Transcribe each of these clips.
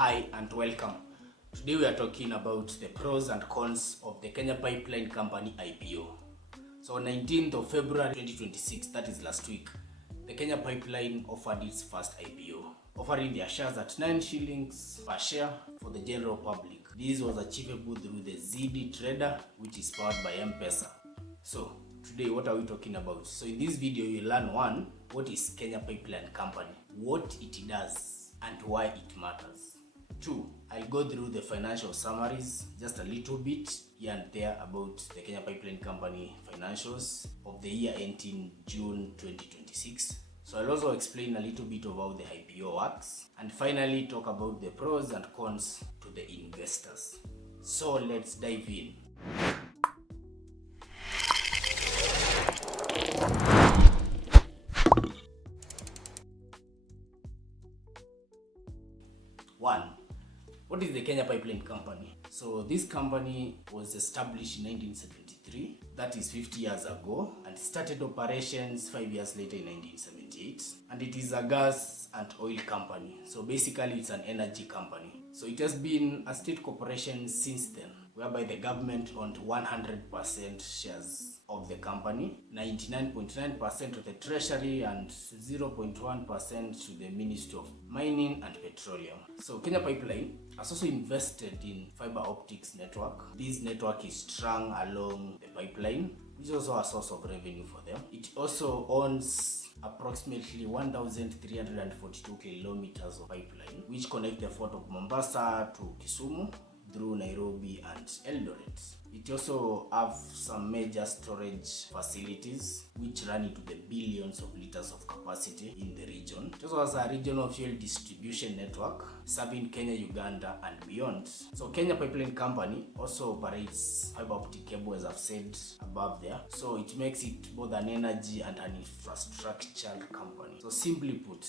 Hi and welcome. Today we are talking about the pros and cons of the Kenya Pipeline Company IPO. So on 19th of February 2026, that is last week, the Kenya Pipeline offered its first IPO, offering their shares at 9 shillings per share for the general public. This was achievable through the ZD Trader, which is powered by M-Pesa. So today, what are we talking about? So in this video, you learn one, what is Kenya Pipeline Company, what it does, and why it matters. 2, I'll go through the financial summaries, just a little bit here and there about the Kenya Pipeline Company financials of the year ending June 2026. So I'll also explain a little bit of how the IPO works, and finally talk about the pros and cons to the investors. So let's dive in. One, what is the Kenya Pipeline Company? So this company was established in 1973, that is 50 years ago, and started operations 5 years later in 1978. And it is a gas and oil company. So basically it's an energy company. So it has been a state corporation since then, whereby the government owned 100% shares of the company, 99.9% to the treasury, and 0.1% to the Ministry of Mining and Petroleum. So Kenya Pipeline has also invested in fiber optics network. This network is strung along the pipeline, which is also a source of revenue for them. It also owns approximately 1,342 kilometers of pipeline, which connect the port of Mombasa to Kisumu through Nairobi and Eldoret. It also have some major storage facilities which run into the billions of liters of capacity in the region. It also has a regional fuel distribution network serving Kenya, Uganda and beyond. So Kenya Pipeline Company also operates fiber optic cable, as I've said above there. So it makes it both an energy and an infrastructure company. So simply put,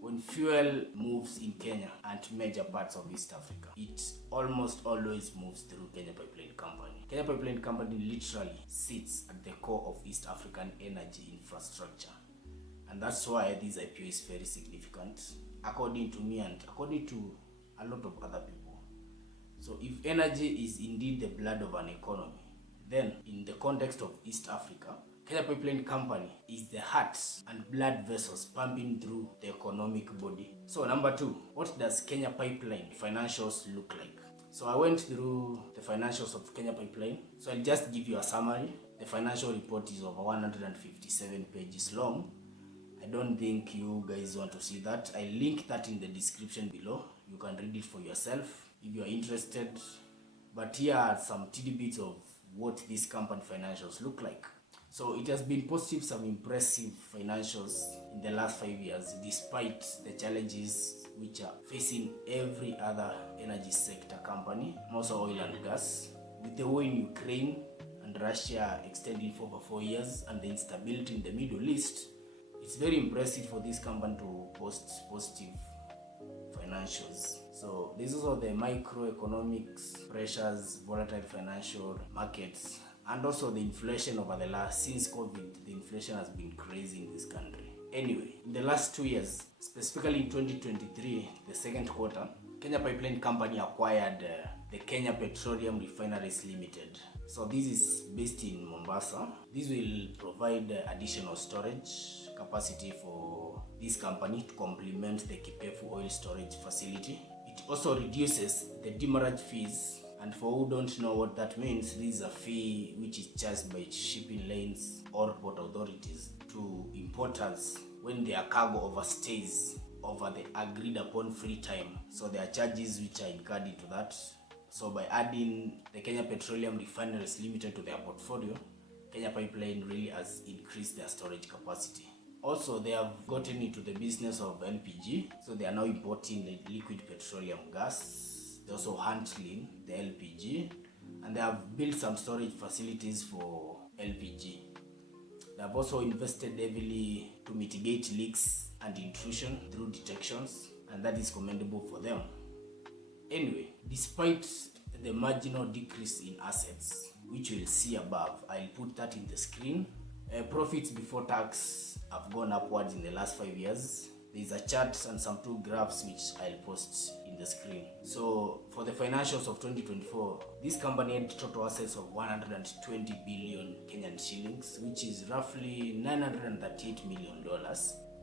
when fuel moves in Kenya and major parts of East Africa, it almost always moves through Kenya Pipeline Company. Kenya Pipeline Company literally sits at the core of East African energy infrastructure. And that's why this IPO is very significant, according to me and according to a lot of other people. So if energy is indeed the blood of an economy, then in the context of East Africa, Kenya Pipeline Company is the heart and blood vessels pumping through the economic body. So number 2, what does Kenya Pipeline financials look like? So I went through the financials of Kenya Pipeline. So I'll just give you a summary. The financial report is over 157 pages long. I don't think you guys want to see that. I'll link that in the description below. You can read it for yourself if you are interested. But here are some tidbits of what this company financials look like. So it has been posting some impressive financials in the last 5 years, despite the challenges which are facing every other energy sector company, mostly oil and gas. With the war in Ukraine and Russia extending for over 4 years and the instability in the Middle East, it's very impressive for this company to post positive financials. So this is all the microeconomics pressures, volatile financial markets, and also the inflation over the last, since COVID, the inflation has been crazy in this country. Anyway, in the last 2 years, specifically in 2023, the second quarter, Kenya Pipeline Company acquired the Kenya Petroleum Refineries Limited. So this is based in Mombasa. This will provide additional storage capacity for this company to complement the KPC oil storage facility. It also reduces the demurrage fees. And for who don't know what that means, this is a fee which is charged by shipping lanes or port authorities to importers when their cargo overstays over the agreed upon free time. So there are charges which are incurred into that. So by adding the Kenya Petroleum Refineries Limited to their portfolio, Kenya Pipeline really has increased their storage capacity. Also, they have gotten into the business of LPG. So they are now importing the liquid petroleum gas. They also handling the LPG, and they have built some storage facilities for LPG. They have also invested heavily to mitigate leaks and intrusion through detections, and that is commendable for them. Anyway, despite the marginal decrease in assets, which you'll see above, I'll put that in the screen. Profits before tax have gone upwards in the last 5 years. There's a chart and some two graphs which I'll post in the screen. So for the financials of 2024, this company had total assets of 120 billion Kenyan shillings, which is roughly $938 million.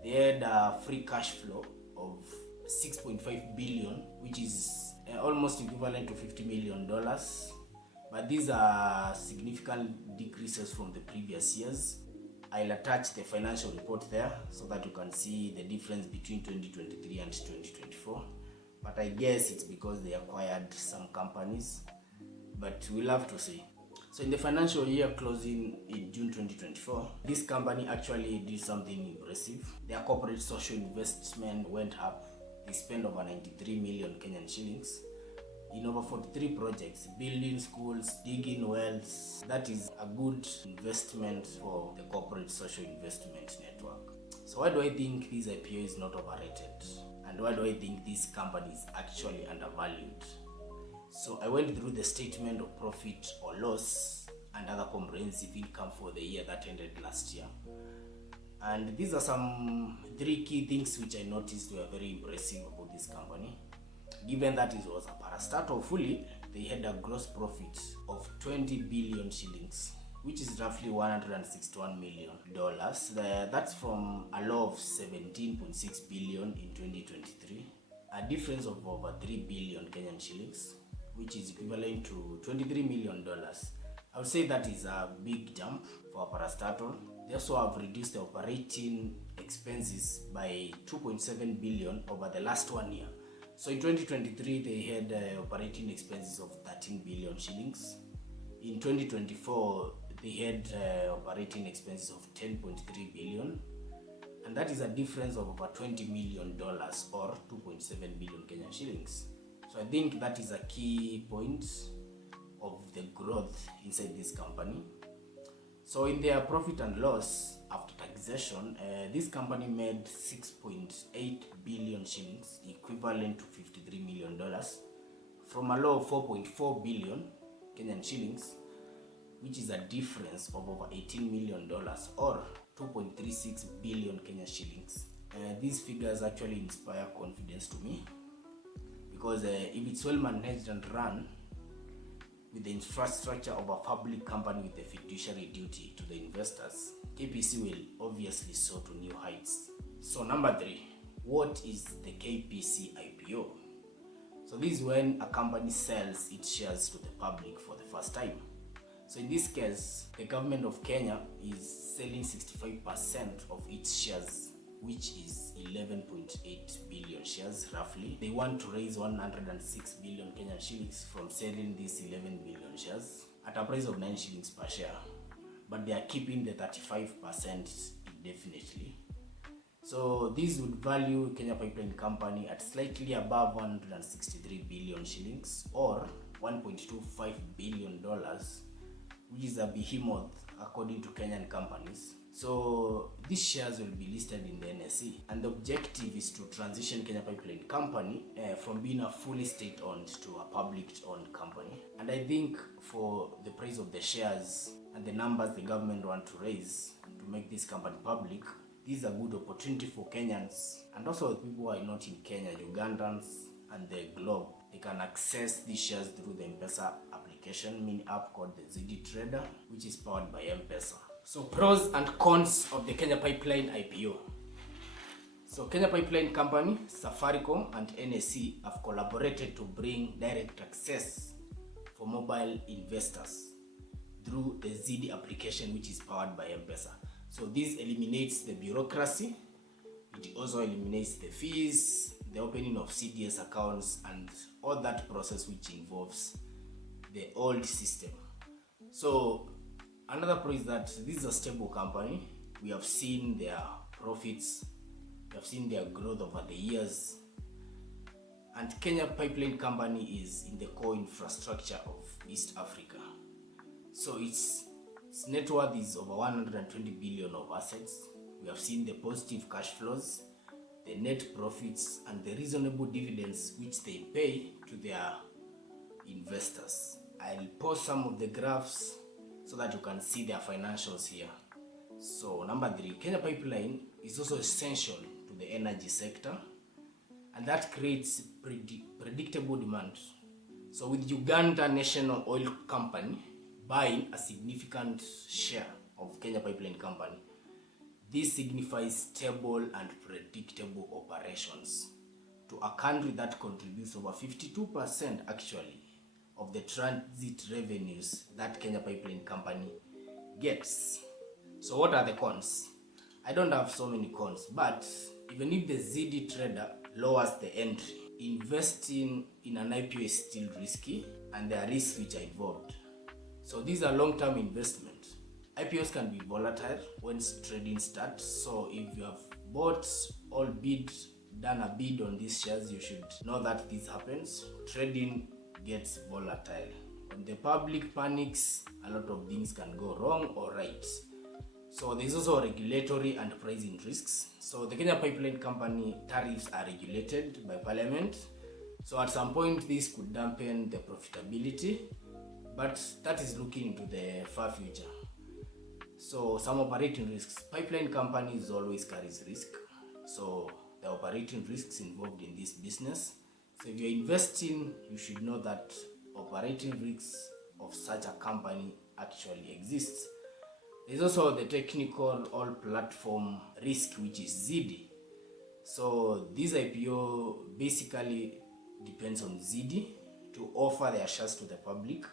They had a free cash flow of 6.5 billion, which is almost equivalent to $50 million. But these are significant decreases from the previous years. I'll attach the financial report there so that you can see the difference between 2023 and 2024. But I guess it's because they acquired some companies, but we'll have to see. So in the financial year closing in June 2024, this company actually did something impressive. Their corporate social investment went up. They spent over 93 million Kenyan shillings in over 43 projects, building schools, digging wells. That is a good investment for the corporate social investment network. So why do I think this IPO is not overrated? And why do I think this company is actually undervalued? So I went through the statement of profit or loss and other comprehensive income for the year that ended last year. And these are some 3 key things which I noticed were very impressive about this company. Given that it was a parastatal fully, they had a gross profit of 20 billion shillings, which is roughly $161 million. That's from a low of 17.6 billion in 2023, a difference of over 3 billion Kenyan shillings, which is equivalent to $23 million. I would say that is a big jump for a parastatal. They also have reduced the operating expenses by 2.7 billion over the last 1 year. So in 2023, they had operating expenses of 13 billion shillings. In 2024, they had operating expenses of 10.3 billion. And that is a difference of over $20 million or 2.7 billion Kenyan shillings. So I think that is a key point of the growth inside this company. So in their profit and loss after taxation, this company made 6.8 billion shillings, equivalent to $53 million, from a low of 4.4 billion Kenyan shillings, which is a difference of over $18 million or 2.36 billion Kenyan shillings. These figures actually inspire confidence to me, because if it's well managed and run with the infrastructure of a public company with a fiduciary duty to the investors, KPC will obviously soar to new heights. So number 3, what is the KPC IPO? So this is when a company sells its shares to the public for the first time. So in this case, the government of Kenya is selling 65% of its shares, which is 11.8 billion shares roughly. They want to raise 106 billion Kenyan shillings from selling these 11 billion shares at a price of 9 shillings per share. But they are keeping the 35% indefinitely. So this would value Kenya Pipeline Company at slightly above 163 billion shillings or $1.25 billion, which is a behemoth according to Kenyan companies. So these shares will be listed in the NSE, and the objective is to transition Kenya Pipeline Company from being a fully state-owned to a public-owned company. And I think for the price of the shares and the numbers the government want to raise to make this company public, this is a good opportunity for Kenyans and also people who are not in Kenya, Ugandans and the globe. They can access these shares through the M-Pesa application, mini app called the ZD Trader, which is powered by M-Pesa. So pros and cons of the Kenya Pipeline IPO. So Kenya Pipeline Company, Safaricom and NSE have collaborated to bring direct access for mobile investors through the ZD application, which is powered by M-Pesa. So this eliminates the bureaucracy. It also eliminates the fees, the opening of CDS accounts and all that process which involves the old system. So another pro is that this is a stable company. We have seen their profits, we have seen their growth over the years, and Kenya Pipeline Company is in the core infrastructure of East Africa. So its net worth is over 120 billion of assets. We have seen the positive cash flows, the net profits, and the reasonable dividends which they pay to their investors. I'll post some of the graphs so that you can see their financials here. So number 3, Kenya Pipeline is also essential to the energy sector, and that creates predictable demand. So with Uganda National Oil Company buying a significant share of Kenya Pipeline Company, this signifies stable and predictable operations to a country that contributes over 52% actually of the transit revenues that Kenya Pipeline Company gets. So what are the cons? I don't have so many cons, but even if the ZD trader lowers the entry, investing in an IPO is still risky and there are risks which are involved. So these are long-term investments. IPOs can be volatile when trading starts. So if you have bought or done a bid on these shares, you should know that this happens. Trading gets volatile. When the public panics, a lot of things can go wrong or right. So there's also regulatory and pricing risks. So the Kenya Pipeline Company tariffs are regulated by Parliament. So at some point this could dampen the profitability, but that is looking into the far future. So some operating risks. Pipeline companies always carries risk. So the operating risks involved in this business. So if you're investing, you should know that operating risks of such a company actually exists. There's also the technical all platform risk, which is ZD. So this IPO basically depends on ZD to offer their shares to the public.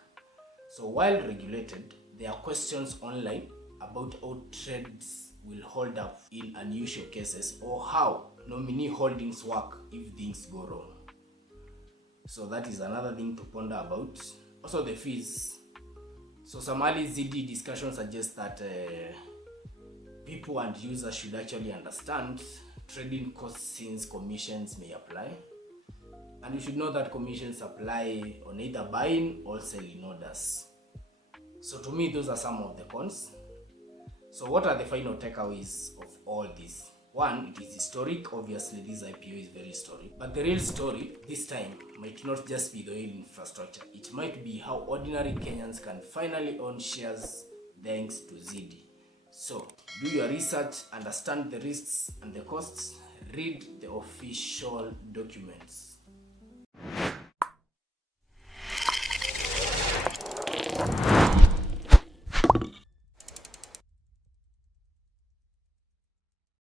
So while regulated, there are questions online about how trades will hold up in unusual cases or how nominee holdings work if things go wrong. So that is another thing to ponder about. Also the fees. So some early ZD discussions suggest that people and users should actually understand trading costs since commissions may apply. And you should know that commissions apply on either buying or selling orders. So to me, those are some of the cons. So what are the final takeaways of all this? One, it is historic. Obviously, this IPO is very historic. But the real story this time might not just be the oil infrastructure. It might be how ordinary Kenyans can finally own shares thanks to ZD. So do your research, understand the risks and the costs, read the official documents.